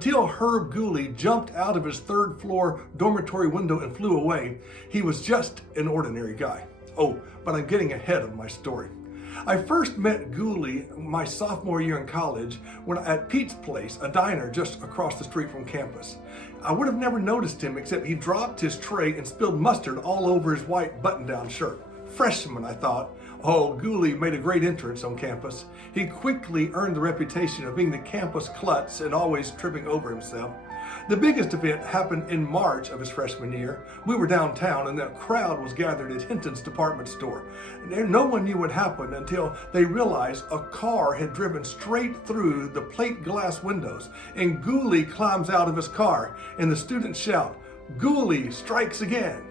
until Herb Gooley jumped out of his third-floor dormitory window and flew away, he was just an ordinary guy. Oh, but I'm getting ahead of my story. I first met Gooley my sophomore year in college when at Pete's Place, a diner just across the street from campus. I would have never noticed him except he dropped his tray and spilled mustard all over his white button-down shirt. Freshman, I thought. Oh, Gooley made a great entrance on campus. He quickly earned the reputation of being the campus klutz and always tripping over himself. The biggest event happened in March of his freshman year. We were downtown and the crowd was gathered at Hinton's department store. No one knew what happened until they realized a car had driven straight through the plate glass windows, and Gooley climbs out of his car and the students shout, "Gooley strikes again."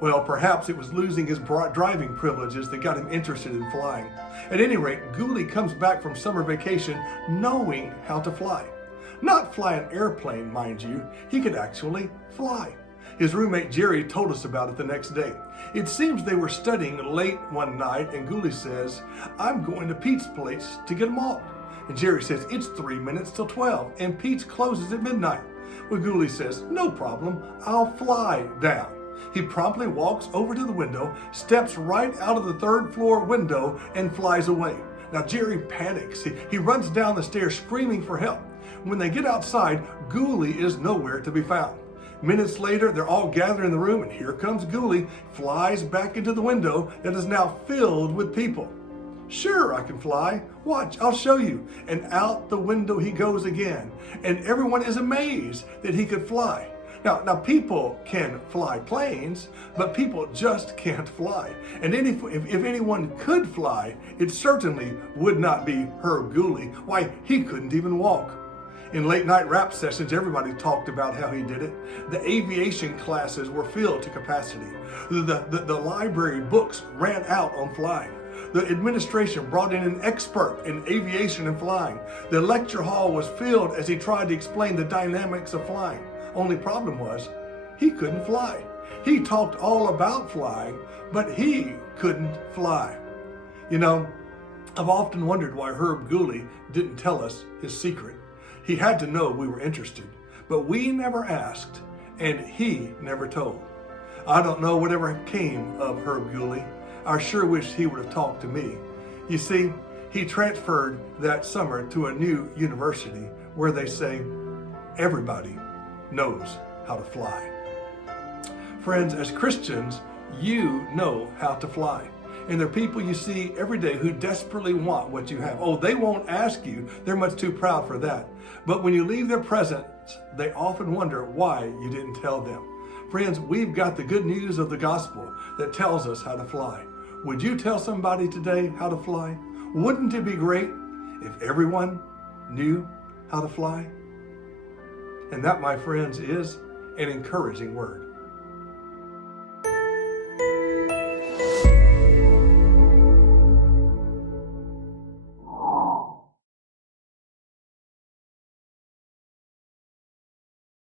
Well, perhaps it was losing his driving privileges that got him interested in flying. At any rate, Gooley comes back from summer vacation knowing how to fly. Not fly an airplane, mind you, he could actually fly. His roommate Jerry told us about it the next day. It seems they were studying late one night and Gooley says, "I'm going to Pete's Place to get a malt." And Jerry says, "It's 3 minutes till 12 and Pete's closes at midnight." Well, Gooley says, "No problem, I'll fly down." He promptly walks over to the window, steps right out of the third-floor window, and flies away. Now, Jerry panics. He runs down the stairs screaming for help. When they get outside, Gooley is nowhere to be found. Minutes later, they're all gathered in the room, and here comes Gooley, flies back into the window that is now filled with people. "Sure, I can fly. Watch, I'll show you." And out the window he goes again, and everyone is amazed that he could fly. Now people can fly planes, but people just can't fly. And if anyone could fly, it certainly would not be Herb Gooley. Why, he couldn't even walk. In late night rap sessions, everybody talked about how he did it. The aviation classes were filled to capacity. The library books ran out on flying. The administration brought in an expert in aviation and flying. The lecture hall was filled as he tried to explain the dynamics of flying. Only problem was, he couldn't fly. He talked all about flying, but he couldn't fly. You know, I've often wondered why Herb Gooley didn't tell us his secret. He had to know we were interested, but we never asked, and he never told. I don't know whatever came of Herb Gooley. I sure wish he would have talked to me. You see, he transferred that summer to a new university where they say everybody knows how to fly. Friends, as Christians, you know how to fly. And there are people you see every day who desperately want what you have. Oh, they won't ask you. They're much too proud for that. But when you leave their presence, they often wonder why you didn't tell them. Friends, we've got the good news of the gospel that tells us how to fly. Would you tell somebody today how to fly? Wouldn't it be great if everyone knew how to fly? And that, my friends, is an encouraging word.